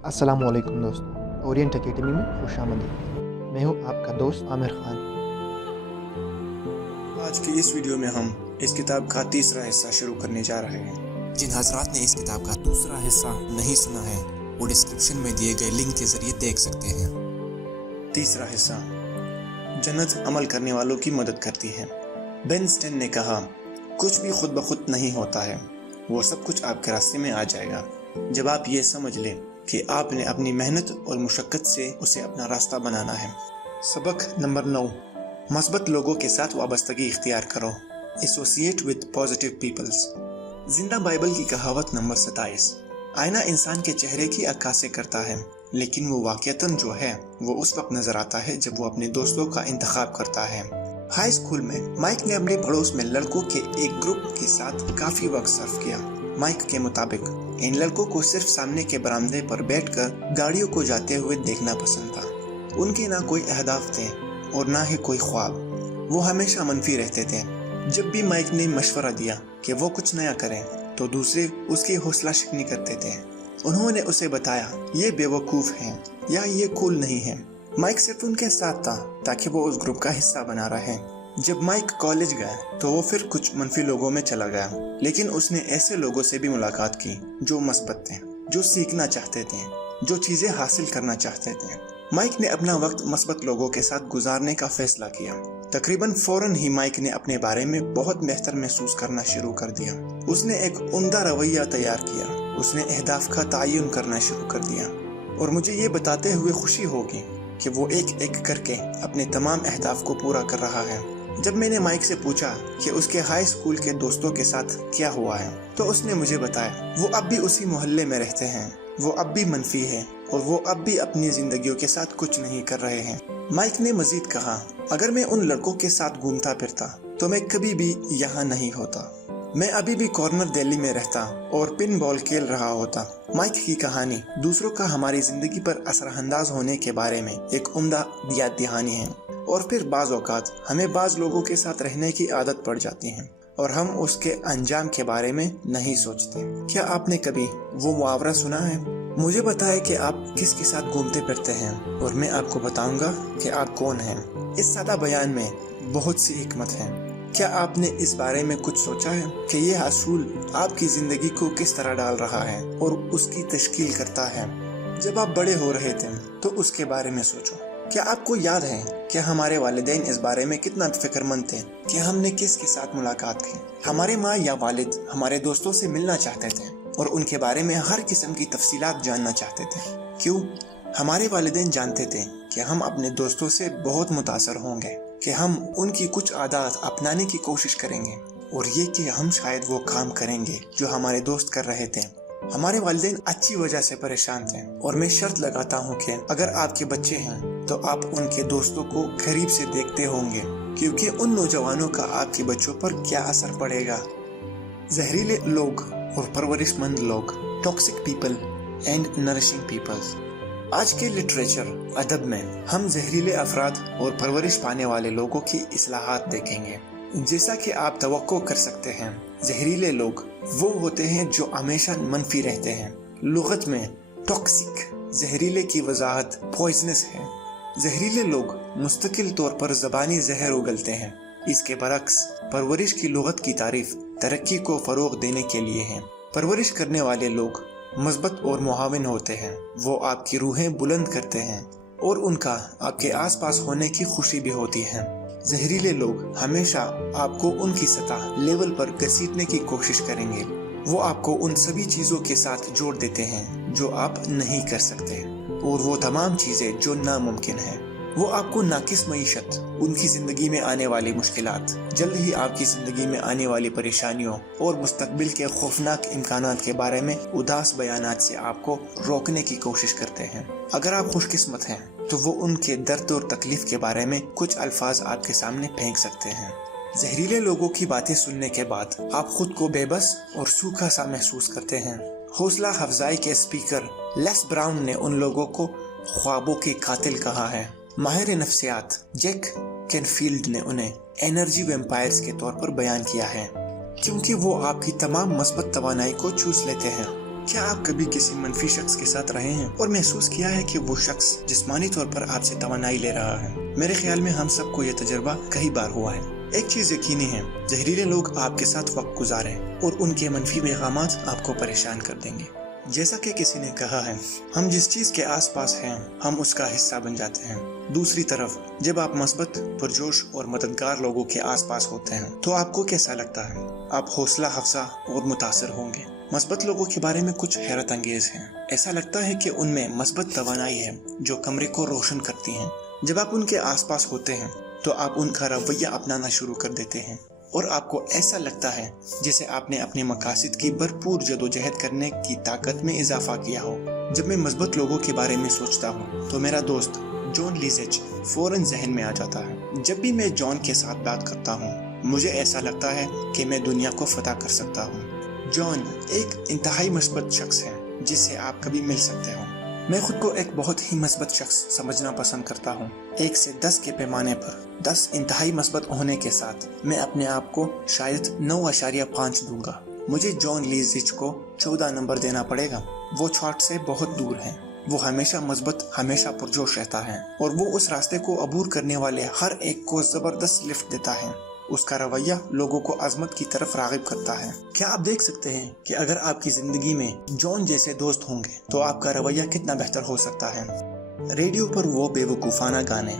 अस्सलाम वालेकुम दोस्तों, ओरिएंट एकेडमी में खुशामदीद। मैं हूं आपका दोस्त आमिर खान। आज की इस वीडियो में हम इस किताब का तीसरा हिस्सा शुरू करने जा रहे हैं। जिन हजरात ने इस किताब का दूसरा हिस्सा नहीं सुना है वो डिस्क्रिप्शन में दिए गए लिंक के जरिए देख सकते हैं। तीसरा हिस्सा, जन्नत अमल करने वालों की मदद करती है। बेन स्टेन ने कहा, कुछ भी खुद ब खुद नहीं होता है, वो सब कुछ आपके रास्ते में आ जाएगा जब आप ये समझ लें कि आपने अपनी मेहनत और मुशक्कत से उसे अपना रास्ता बनाना है। सबक नंबर 9, मस्बत लोगों के साथ वाबस्तगी इख्तियार करो। Associate with positive peoples. जिंदा बाइबल की कहावत नंबर 27, आईना इंसान के चेहरे की अक्कासी करता है, लेकिन वो वाक़ियतन जो है वो उस वक्त नजर आता है जब वो अपने दोस्तों का इंतखाब करता है। हाई स्कूल में माइक ने अपने पड़ोस में लड़कों के एक ग्रुप के साथ काफी वक्त सर्फ किया। माइक के मुताबिक इन लड़कों को सिर्फ सामने के बरामदे पर बैठकर गाड़ियों को जाते हुए देखना पसंद था। उनके ना कोई अहदाफ थे और ना ही कोई ख्वाब। वो हमेशा मनफी रहते थे। जब भी माइक ने मशवरा दिया कि वो कुछ नया करें तो दूसरे उसकी हौसला शिकनी करते थे। उन्होंने उसे बताया ये बेवकूफ़ है या ये कूल नहीं है। माइक सिर्फ उनके साथ था ताकि वो उस ग्रुप का हिस्सा बना रहे। जब माइक कॉलेज गया तो वो फिर कुछ मनफी लोगों में चला गया, लेकिन उसने ऐसे लोगों से भी मुलाकात की जो मस्बत थे, जो सीखना चाहते थे, जो चीज़ें हासिल करना चाहते थे। माइक ने अपना वक्त मस्बत लोगों के साथ गुजारने का फैसला किया। तकरीबन फौरन ही माइक ने अपने बारे में बहुत बेहतर महसूस करना शुरू कर दिया। उसने एक उम्दा रवैया तैयार किया। उसने अहदाफ का तयन करना शुरू कर दिया और मुझे ये बताते हुए खुशी होगी कि वो एक एक करके अपने तमाम अहदाफ को पूरा कर रहा है। जब मैंने माइक से पूछा कि उसके हाई स्कूल के दोस्तों के साथ क्या हुआ है तो उसने मुझे बताया वो अब भी उसी मोहल्ले में रहते हैं, वो अब भी मनफी है और वो अब भी अपनी जिंदगियों के साथ कुछ नहीं कर रहे हैं। माइक ने मजीद कहा, अगर मैं उन लड़कों के साथ घूमता फिरता तो मैं कभी भी यहाँ नहीं होता। मैं अभी भी कॉर्नर दिल्ली में रहता और पिन बॉल खेल रहा होता। माइक की कहानी दूसरों का हमारी जिंदगी पर असरअंदाज होने के बारे में एक उम्दा याद दहानी है। और फिर बाज़ औक़ात हमें बाज़ लोगों के साथ रहने की आदत पड़ जाती है और हम उसके अंजाम के बारे में नहीं सोचते। क्या आपने कभी वो मुहावरा सुना है, मुझे बताएं कि आप किसके साथ घूमते फिरते हैं और मैं आपको बताऊंगा कि आप कौन हैं। इस सादा बयान में बहुत सी हिकमत है। क्या आपने इस बारे में कुछ सोचा है कि यह असूल आपकी जिंदगी को किस तरह डाल रहा है और उसकी तश्कील करता है। जब आप बड़े हो रहे थे तो उसके बारे में सोचो। क्या आपको याद है कि हमारे वालिदैन इस बारे में कितना फिक्रमंद थे कि हमने किसके साथ मुलाकात की। हमारे माँ या वालिद हमारे दोस्तों से मिलना चाहते थे और उनके बारे में हर किस्म की तफसीलात जानना चाहते थे। क्यों? हमारे वालिदैन जानते थे कि हम अपने दोस्तों से बहुत मुतासर होंगे, कि हम उनकी कुछ आदत अपनाने की कोशिश करेंगे और ये कि हम शायद वो काम करेंगे जो हमारे दोस्त कर रहे थे। हमारे वालिदैन अच्छी वजह से परेशान थे और मैं शर्त लगाता हूँ कि अगर आपके बच्चे हैं तो आप उनके दोस्तों को करीब से देखते होंगे, क्योंकि उन नौजवानों का आपके बच्चों पर क्या असर पड़ेगा। जहरीले लोग और परवरिशमंद लोग, toxic people and nourishing peoples. आज के लिटरेचर अदब में हम जहरीले अफराद और परवरिश पाने वाले लोगों की इस्लाहात देखेंगे। जैसा कि आप तवक्को कर सकते हैं, जहरीले लोग वो होते हैं जो हमेशा मनफी रहते हैं। लुगत में टॉक्सिक जहरीले की वजाहत पॉइजनस है। जहरीले लोग मुस्तकिल तौर पर ज़बानी जहर उगलते हैं। इसके बरक्स परवरिश की लुगत की तारीफ तरक्की को फ़रोग देने के लिए है। परवरिश करने वाले लोग मज़बत और मुआविन होते हैं। वो आपकी रूहें बुलंद करते हैं और उनका आपके आसपास होने की खुशी भी होती है। जहरीले लोग हमेशा आपको उनकी सतह लेवल पर घसीटने की कोशिश करेंगे। वो आपको उन सभी चीज़ों के साथ जोड़ देते हैं जो आप नहीं कर सकते और वो तमाम चीज़ें जो नामुमकिन हैं। वो आपको नाकिस मईशत, उनकी ज़िंदगी में आने वाली मुश्किलात, जल्द ही आपकी ज़िंदगी में आने वाली परेशानियों और मुस्तकबिल के खौफनाक इम्कानात के बारे में उदास बयानात से आपको रोकने की कोशिश करते हैं। अगर आप खुशकिस्मत हैं तो वो उनके दर्द और तकलीफ के बारे में कुछ अल्फाज आपके सामने फेंक सकते हैं। जहरीले लोगों की बातें सुनने के बाद आप खुद को बेबस और सूखा सा महसूस करते हैं। हौसला अफजाई के स्पीकर लेस ब्राउन ने उन लोगों को ख्वाबों के कातिल कहा है। माहिर नफ्सियात जैक कैनफील्ड ने उन्हें एनर्जी वैम्पायर्स के तौर पर बयान किया है, क्योंकि वो आपकी तमाम मस्बत तवानाई को चूस लेते हैं। کیا آپ کبھی کسی منفی شخص کے ساتھ رہے ہیں اور محسوس کیا ہے کہ وہ شخص جسمانی طور پر آپ سے توانائی لے رہا ہے؟ میرے خیال میں ہم سب کو یہ تجربہ کئی بار ہوا ہے۔ ایک چیز یقینی ہے، زہریلے لوگ آپ کے ساتھ وقت گزاریں اور ان کے منفی پیغامات آپ کو پریشان کر دیں گے۔ جیسا کہ کسی نے کہا ہے، ہم جس چیز کے آس پاس ہیں ہم اس کا حصہ بن جاتے ہیں۔ دوسری طرف جب آپ مثبت، پرجوش اور مددگار لوگوں کے آس پاس ہوتے ہیں تو آپ کو کیسا لگتا ہے؟ آپ حوصلہ افزا اور متاثر ہوں گے۔ مثبت لوگوں کے بارے میں کچھ حیرت انگیز ہیں۔ ایسا لگتا ہے کہ ان میں مثبت توانائی ہے جو کمرے کو روشن کرتی ہیں۔ جب آپ ان کے آس پاس ہوتے ہیں تو آپ ان کا رویہ اپنانا شروع کر دیتے ہیں اور آپ کو ایسا لگتا ہے جیسے آپ نے اپنے مقاصد کی بھرپور جدوجہد کرنے کی طاقت میں اضافہ کیا ہو۔ جب میں مثبت لوگوں کے بارے میں سوچتا ہوں تو میرا دوست جان لیزچ فوراً ذہن میں آ جاتا ہے۔ جب بھی میں جان کے ساتھ بات کرتا ہوں مجھے ایسا لگتا ہے کہ میں دنیا کو فتح کر سکتا ہوں۔ جان ایک انتہائی مثبت شخص ہے جس سے آپ کبھی مل سکتے ہو۔ میں خود کو ایک بہت ہی مثبت شخص سمجھنا پسند کرتا ہوں۔ 1 سے 10 کے پیمانے پر 10 انتہائی مثبت ہونے کے ساتھ میں اپنے آپ کو شاید 9.5 دوں گا۔ مجھے جان لیزچ کو 14 نمبر دینا پڑے گا۔ وہ چھاٹ سے بہت دور ہے۔ وہ ہمیشہ مثبت، ہمیشہ پرجوش رہتا ہے اور وہ اس راستے کو عبور کرنے والے ہر ایک کو زبردست لفٹ دیتا ہے۔ اس کا رویہ لوگوں کو عظمت کی طرف راغب کرتا ہے۔ کیا آپ دیکھ سکتے ہیں کہ اگر آپ کی زندگی میں جان جیسے دوست ہوں گے تو آپ کا رویہ کتنا بہتر ہو سکتا ہے؟ ریڈیو پر وہ بے وقوفانہ گانے،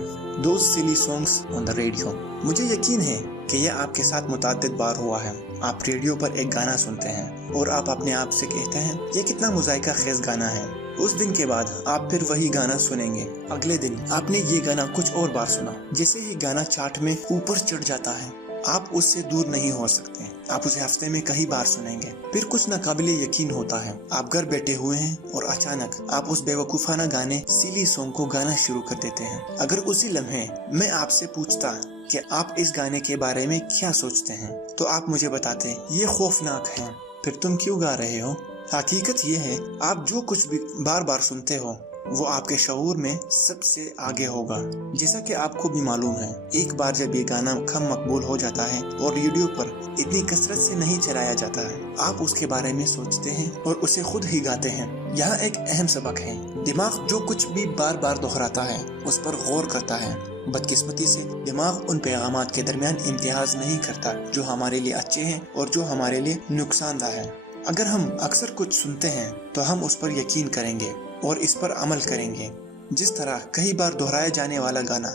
دوز سلی سانگز آن دا ریڈیو۔ مجھے یقین ہے کہ یہ آپ کے ساتھ متعدد بار ہوا ہے۔ آپ ریڈیو پر ایک گانا سنتے ہیں اور آپ اپنے آپ سے کہتے ہیں یہ کتنا مذائقہ خیز گانا ہے۔ اس دن کے بعد آپ پھر وہی گانا سنیں گے۔ اگلے دن آپ نے یہ گانا کچھ اور بار سنا۔ جیسے ہی گانا چارٹ میں اوپر چڑھ جاتا ہے آپ اس سے دور نہیں ہو سکتے۔ آپ اسے ہفتے میں کئی بار سنیں گے۔ پھر کچھ ناقابل یقین ہوتا ہے، آپ گھر بیٹھے ہوئے ہیں اور اچانک آپ اس بے وقوفانہ گانے سیلی سانگ کو گانا شروع کر دیتے ہیں۔ اگر اسی لمحے میں آپ سے پوچھتا کہ آپ اس گانے کے بارے میں کیا سوچتے ہیں تو آپ مجھے بتاتے یہ خوفناک ہے، پھر تم کیوں گا رہے ہو؟ حقیقت یہ ہے آپ جو کچھ بھی بار بار سنتے ہو وہ آپ کے شعور میں سب سے آگے ہوگا۔ جیسا کہ آپ کو بھی معلوم ہے، ایک بار جب یہ گانا کم مقبول ہو جاتا ہے اور ریڈیو پر اتنی کثرت سے نہیں چلایا جاتا ہے، آپ اس کے بارے میں سوچتے ہیں اور اسے خود ہی گاتے ہیں۔ یہاں ایک اہم سبق ہے، دماغ جو کچھ بھی بار بار دہراتا ہے اس پر غور کرتا ہے۔ بدقسمتی سے دماغ ان پیغامات کے درمیان امتیاز نہیں کرتا جو ہمارے لیے اچھے ہیں اور جو ہمارے لیے نقصان دہ ہے۔ اگر ہم اکثر کچھ سنتے ہیں تو ہم اس پر یقین کریں گے اور اس پر عمل کریں گے۔ جس طرح کئی بار دہرایا جانے والا گانا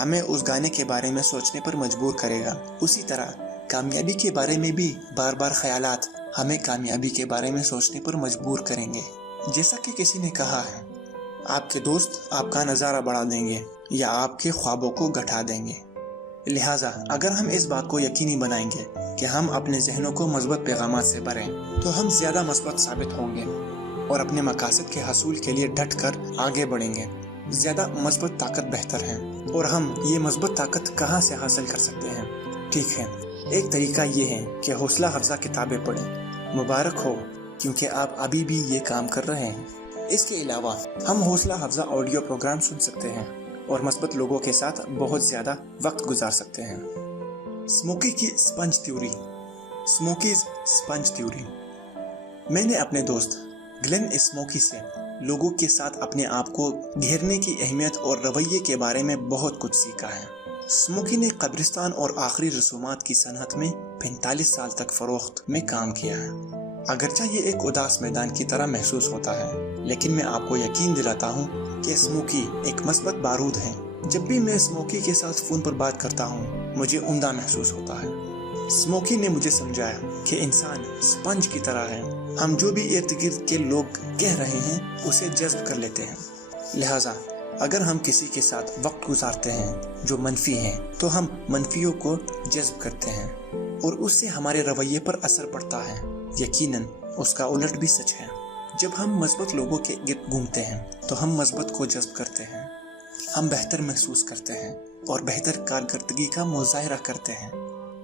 ہمیں اس گانے کے بارے میں سوچنے پر مجبور کرے گا، اسی طرح کامیابی کے بارے میں بھی بار بار خیالات ہمیں کامیابی کے بارے میں سوچنے پر مجبور کریں گے۔ جیسا کہ کسی نے کہا ہے، آپ کے دوست آپ کا نظارہ بڑھا دیں گے یا آپ کے خوابوں کو گھٹا دیں گے۔ لہٰذا اگر ہم اس بات کو یقینی بنائیں گے کہ ہم اپنے ذہنوں کو مثبت پیغامات سے بھریں تو ہم زیادہ مثبت ثابت ہوں گے اور اپنے مقاصد کے حصول کے لیے ڈٹ کر آگے بڑھیں گے۔ زیادہ مثبت طاقت بہتر ہے، اور ہم یہ مثبت طاقت کہاں سے حاصل کر سکتے ہیں؟ ٹھیک ہے، ایک طریقہ یہ ہے کہ حوصلہ افزا کتابیں پڑھیں۔ مبارک ہو کیونکہ آپ ابھی بھی یہ کام کر رہے ہیں۔ اس کے علاوہ ہم حوصلہ افزا آڈیو پروگرام سن سکتے ہیں اور مثبت لوگوں کے ساتھ بہت زیادہ وقت گزار سکتے ہیں۔ اسموکی کی اسپنج تھیوری، اسموکیز اسپنج تھیوری۔ میں نے اپنے دوست گلین اسموکی سے لوگوں کے ساتھ اپنے آپ کو گھیرنے کی اہمیت اور رویے کے بارے میں بہت کچھ سیکھا ہے۔ اسموکی نے قبرستان اور آخری رسومات کی صنعت میں 45 سال تک فروخت میں کام کیا ہے۔ اگرچہ یہ ایک اداس میدان کی طرح محسوس ہوتا ہے، لیکن میں آپ کو یقین دلاتا ہوں کہ اسموکی ایک مثبت بارود ہے۔ جب بھی میں اسموکی کے ساتھ فون پر بات کرتا ہوں مجھے عمدہ محسوس ہوتا ہے۔ اسموکی نے مجھے سمجھایا کہ انسان اسپنج کی طرح ہے، ہم جو بھی ارد گرد کے لوگ کہہ رہے ہیں اسے جذب کر لیتے ہیں۔ لہٰذا اگر ہم کسی کے ساتھ وقت گزارتے ہیں جو منفی ہیں تو ہم منفیوں کو جذب کرتے ہیں اور اس سے ہمارے رویے پر اثر پڑتا ہے۔ یقیناً اس کا الٹ بھی سچ ہے۔ جب ہم مثبت لوگوں کے گرد گھومتے ہیں تو ہم مثبت کو جذب کرتے ہیں، ہم بہتر محسوس کرتے ہیں اور بہتر کارکردگی کا مظاہرہ کرتے ہیں۔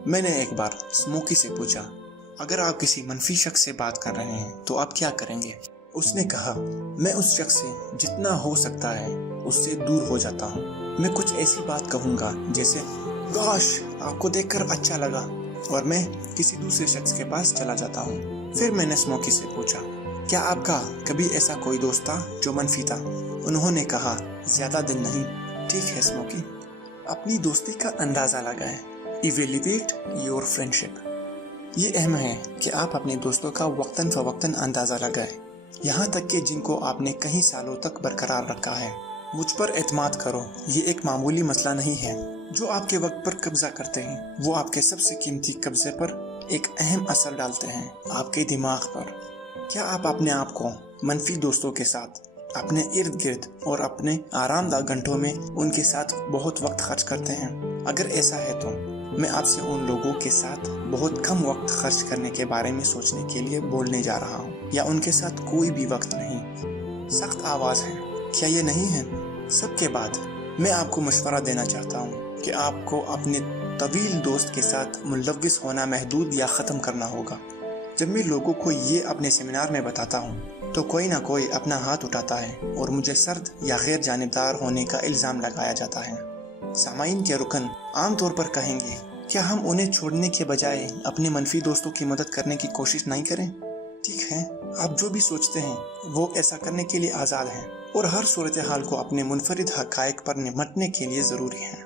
میں نے ایک بار اسموکی سے پوچھا، اگر آپ کسی منفی شخص سے بات کر رہے ہیں تو آپ کیا کریں گے؟ اس نے کہا، میں اس شخص سے جتنا ہو سکتا ہے اس سے دور ہو جاتا ہوں۔ میں کچھ ایسی بات کہوں گا جیسے گاش آپ کو دیکھ کر اچھا لگا، اور میں کسی دوسرے شخص کے پاس چلا جاتا ہوں۔ پھر میں نے اسموکی سے پوچھا، क्या आपका कभी ऐसा कोई दोस्त था जो मनफी था? उन्होंने कहा, ज़्यादा दिन नहीं। ठीक है स्मोकी, अपनी दोस्ती का अंदाज़ा लगाएं। Evaluate your friendship. ये अहम है कि आप अपने दोस्तों का वक्तन फ़वक्तन अंदाज़ा लगाएं, यहाँ तक कि जिनको आपने कई सालों तक बरकरार रखा है। मुझ पर एतमाद करो, ये एक मामूली मसला नहीं है। जो आपके वक्त पर कब्जा करते हैं वो आपके सबसे कीमती कब्जे पर एक अहम असर डालते हैं, आपके दिमाग पर। क्या आप अपने आप को मनफी दोस्तों के साथ, अपने इर्द गिर्द और अपने आरामदाह घंटों में उनके साथ बहुत वक्त खर्च करते हैं? अगर ऐसा है तो मैं आपसे उन लोगों के साथ बहुत कम वक्त खर्च करने के बारे में सोचने के लिए बोलने जा रहा हूँ, या उनके साथ कोई भी वक्त नहीं। सख्त आवाज़ है, क्या ये नहीं है? सबके बाद मैं आपको मशवरा देना चाहता हूँ कि आपको अपने तवील दोस्त के साथ मुलव्विस होना महदूद या ख़त्म करना होगा। जब मैं लोगों को ये अपने सेमिनार में बताता हूँ तो कोई ना कोई अपना हाथ उठाता है और मुझे सर्द या गैर जानिबदार होने का इल्ज़ाम लगाया जाता है। सामाईन के रुकन आमतौर पर कहेंगे, क्या हम उन्हें छोड़ने के बजाय अपने मनफी दोस्तों की मदद करने की कोशिश नहीं करें? ठीक है, आप जो भी सोचते हैं वो ऐसा करने के लिए आज़ाद हैं और हर सूरत हाल को अपने मुनफरिद हक़ाइक़ पर निपटने के लिए ज़रूरी है।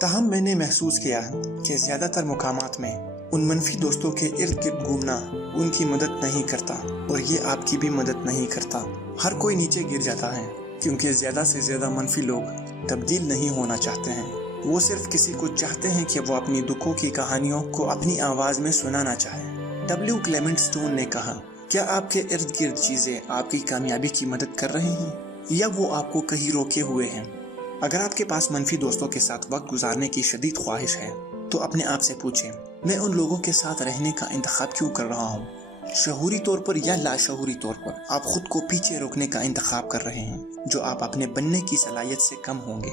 ताहम मैंने महसूस किया कि ज़्यादातर मुकामात में उन मनफी दोस्तों के इर्द गिर्द घूमना उनकी मदद नहीं करता और ये आपकी भी मदद नहीं करता। हर कोई नीचे गिर जाता है क्योंकि ज़्यादा से ज़्यादा मनफी लोग तब्दील नहीं होना चाहते हैं। वो सिर्फ किसी को चाहते हैं कि वो अपनी दुखों की कहानियों को अपनी आवाज़ में सुनाना चाहे। डब्ल्यू क्लेमेंट स्टोन ने कहा, क्या आपके इर्द गिर्द चीज़ें आपकी कामयाबी की मदद कर रही हैं या वो आपको कहीं रोके हुए हैं? अगर आपके पास मनफी दोस्तों के साथ वक्त गुजारने की शदीद ख्वाहिश है तो अपने आप से पूछें, मैं उन लोगों के साथ रहने का इंतखाब क्यों कर रहा हूँ? शऊरी तौर पर या लाशऊरी तौर पर आप खुद को पीछे रोकने का इंतखाब कर रहे हैं जो आप अपने बनने की सलाहियत से कम होंगे।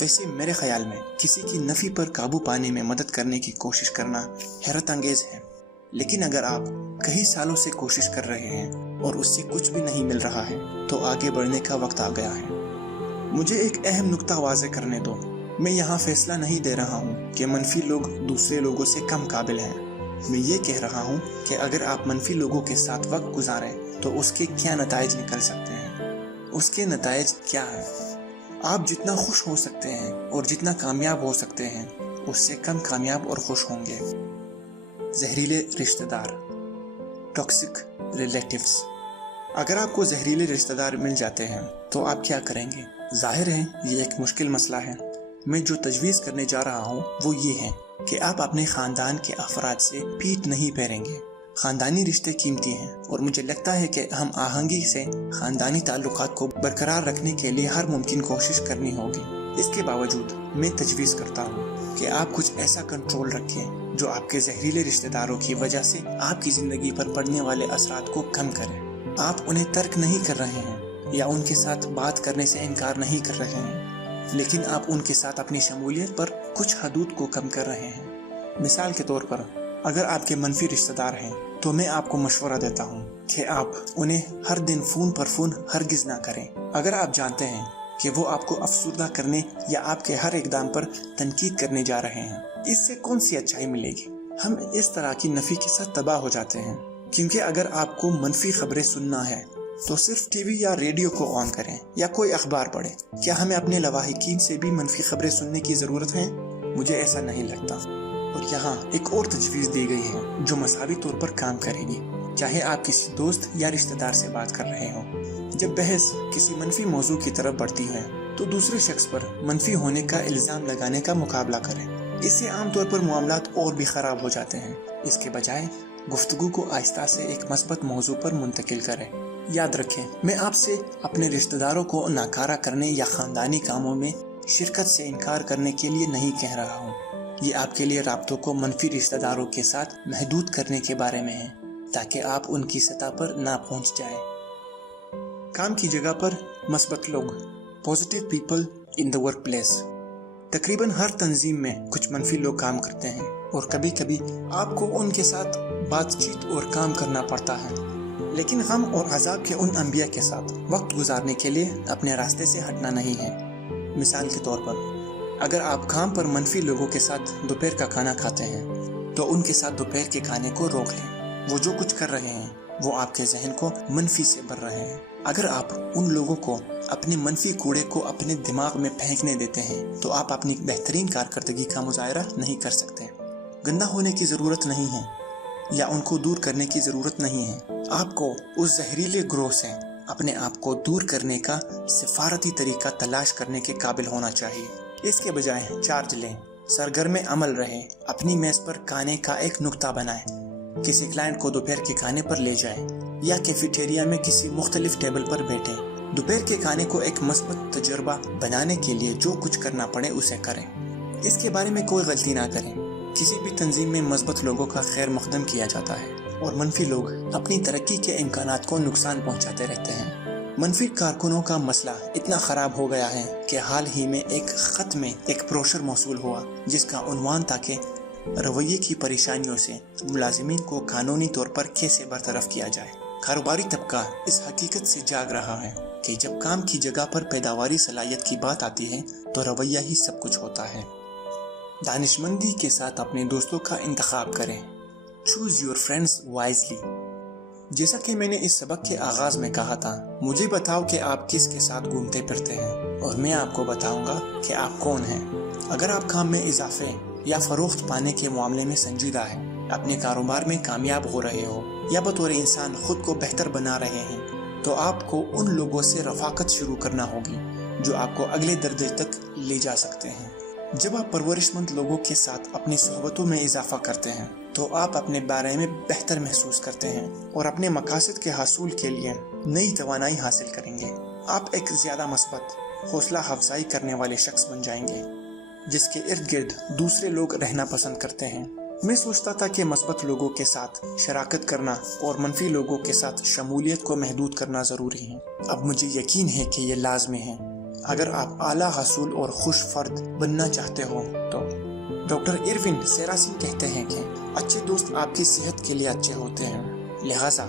वैसे मेरे ख्याल में किसी की नफ़ी पर काबू पाने में मदद करने की कोशिश करना हैरत अंगेज़ है, लेकिन अगर आप कई सालों से कोशिश कर रहे हैं और उससे कुछ भी नहीं मिल रहा है तो आगे बढ़ने का वक्त आ गया है। मुझे एक अहम नुक्ता वाज़े करने दो। मैं यहाँ फैसला नहीं दे रहा हूँ कि मनफी लोग दूसरे लोगों से कम काबिल हैं। मैं ये कह रहा हूँ कि अगर आप मनफी लोगों के साथ वक्त गुजारें तो उसके क्या नताइज निकल सकते हैं। उसके नताइज क्या है? आप जितना खुश हो सकते हैं और जितना कामयाब हो सकते हैं उससे कम कामयाब और खुश होंगे। जहरीले रिश्तेदार, टॉक्सिक रिलेटिव्स। अगर आपको जहरीले रिश्तेदार मिल जाते हैं तो आप क्या करेंगे? जाहिर है ये एक मुश्किल मसला है। मैं जो तजवीज़ करने जा रहा हूँ वो ये है कि आप अपने ख़ानदान के अफराद से पीठ नहीं फेरेंगे। ख़ानदानी रिश्ते कीमती हैं और मुझे लगता है कि हम आहंगी से ख़ानदानी ताल्लुकात को बरकरार रखने के लिए हर मुमकिन कोशिश करनी होगी। इसके बावजूद मैं तजवीज़ करता हूँ कि आप कुछ ऐसा कंट्रोल रखें जो आपके जहरीले रिश्तेदारों की वजह से आपकी ज़िंदगी पर पड़ने वाले असरात को कम करे। आप उन्हें तर्क नहीं कर रहे हैं या उनके साथ बात करने से इनकार नहीं कर रहे हैं, लेकिन आप उनके साथ अपनी शमूलियत पर कुछ हदूद को कम कर रहे हैं। मिसाल के तौर पर अगर आपके मनफी रिश्तेदार हैं तो मैं आपको मशवरा देता हूँ कि आप उन्हें हर दिन फ़ोन पर फ़ोन हरगिज़ ना करें। अगर आप जानते हैं कि वो आपको अफसुर्दा करने या आपके हर इक़दाम पर तनकीद करने जा रहे हैं, इससे कौन सी अच्छाई मिलेगी? हम इस तरह की नफ़ी के साथ तबाह हो जाते हैं, क्योंकि अगर आपको मनफी खबरें सुनना है तो सिर्फ टीवी या रेडियो को ऑन करें या कोई अखबार पढ़ें। क्या हमें अपने लवाहिकीन से भी मनफी खबरें सुनने की ज़रूरत है? मुझे ऐसा नहीं लगता। और यहाँ एक और तजवीज़ दी गई है जो मसावी तौर पर काम करेगी, चाहे आप किसी दोस्त या रिश्तेदार से बात कर रहे हों। जब बहस किसी मनफी मौजू की तरफ बढ़ती है तो दूसरे शख्स पर मनफी होने का इल्ज़ाम लगाने का मुकाबला करें। इससे आमतौर पर मामलात और भी ख़राब हो जाते हैं। इसके बजाय गुफ्तगू को आहिस्ता से एक मस्बत मौजू पर मुंतकिल करें। याद रखें, मैं आपसे अपने रिश्तेदारों को नाकारा करने या ख़ानदानी कामों में शिरकत से इनकार करने के लिए नहीं कह रहा हूँ। ये आपके लिए राब्तों को मनफी रिश्तेदारों के साथ महदूद करने के बारे में है, ताकि आप उनकी सतह पर ना पहुँच जाए। काम की जगह पर मस्बत लोग, positive people in the work place. तकरीबन हर तंजीम में कुछ मनफी लोग काम करते हैं और कभी कभी आपको उनके साथ बातचीत और काम करना पड़ता है, लेकिन गम और अजाब के उन अंबिया के साथ वक्त गुजारने के लिए अपने रास्ते से हटना नहीं है। मिसाल के तौर पर अगर आप काम पर मनफी लोगों के साथ दोपहर का खाना खाते हैं तो उनके साथ दोपहर के खाने को रोक लें। वो जो कुछ कर रहे हैं वो आपके जहन को मनफी से भर रहे हैं। अगर आप उन लोगों को अपने मनफी कूड़े को अपने दिमाग में फेंकने देते हैं तो आप अपनी बेहतरीन कारकर्दगी का मुजाहरा नहीं कर सकते। गंदा होने की ज़रूरत नहीं है या उनको दूर करने की ज़रूरत नहीं है। आपको उस जहरीले ग्रोह से अपने आप को दूर करने का सिफारती तरीका तलाश करने के काबिल होना चाहिए। इसके बजाय चार्ज लें, सरगर्म अमल रहे, अपनी मेज़ पर खाने का एक नुक्ता बनाएं, किसी क्लाइंट को दोपहर के खाने पर ले जाएं या कैफेटेरिया में किसी मुख्तलिफ टेबल पर बैठें। दोपहर के खाने को एक मस्बत तजुर्बा बनाने के लिए जो कुछ करना पड़े उसे करें। इसके बारे में कोई गलती ना करें। किसी भी तंजीम में मस्बत लोगों का खैर मकदम किया जाता है और मनफी लोग अपनी तरक्की के इम्कानात को नुकसान पहुंचाते रहते हैं। मनफी कारकुनों का मसला इतना ख़राब हो गया है कि हाल ही में एक ख़त में एक ब्रोशर मौसूल हुआ जिसका उन्वान था कि रवैये की परेशानियों से मुलाजिमीन को कानूनी तौर पर कैसे बरतरफ किया जाए। कारोबारी तबका इस हकीकत से जाग रहा है कि जब काम की जगह पर पैदावारी सलाहियत की बात आती है तो रवैया ही सब कुछ होता है। दानिशमंदी के साथ अपने दोस्तों का इंतखाब करें। Choose your friends wisely. जैसा कि मैंने इस सबक के आगाज में कहा था, मुझे बताओ कि आप किसके साथ घूमते फिरते हैं और मैं आपको बताऊंगा कि आप कौन हैं। अगर आप काम में इजाफे या फरोख्त पाने के मामले में संजीदा है, अपने कारोबार में कामयाब हो रहे हो या बतौर इंसान खुद को बेहतर बना रहे हैं, तो आपको उन लोगों से रफाकत शुरू करना होगी जो आपको अगले दर्जे तक ले जा सकते हैं। जब आप परवरिशमंद लोगों के साथ अपनी सोहबतों में इजाफा करते हैं तो आप अपने बारे में बेहतर महसूस करते हैं और अपने मकासद के हासिल के लिए नई तवानाई हासिल करेंगे। आप एक ज़्यादा मस्बत, हौसला अफजाई करने वाले शख्स बन जाएंगे जिसके इर्द गिर्द दूसरे लोग रहना पसंद करते हैं। मैं सोचता था कि मस्बत लोगों के साथ शराकत करना और मनफी लोगों के साथ शमूलियत को महदूद करना ज़रूरी है। अब मुझे यकीन है कि ये लाजमी है। अगर आप आला हासिल और खुश फर्द बनना चाहते हो तो डॉक्टर इरविन सेरासिन कहते हैं कि अच्छे दोस्त आपकी सेहत के लिए अच्छे होते हैं, लिहाजा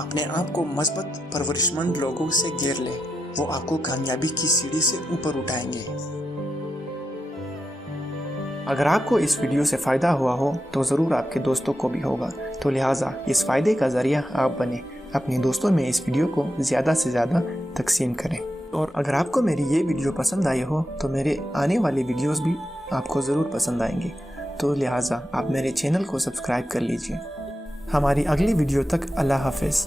अपने आप को मस्बत परवरिशमंद लोगों से घेर ले। वो आपको कामयाबी की सीढ़ी से ऊपर उठाएंगे। अगर आपको इस वीडियो से फ़ायदा हुआ हो तो ज़रूर आपके दोस्तों को भी होगा, तो लिहाजा इस फ़ायदे का ज़रिया आप बने। अपने दोस्तों में इस वीडियो को ज़्यादा से ज़्यादा तकसीम करें। और अगर आपको मेरी ये वीडियो पसंद आई हो तो मेरे आने वाले वीडियोस भी आपको ज़रूर पसंद आएंगे, तो लिहाजा आप मेरे चैनल को सब्सक्राइब कर लीजिए। हमारी अगली वीडियो तक अल्लाह हाफ़िज़।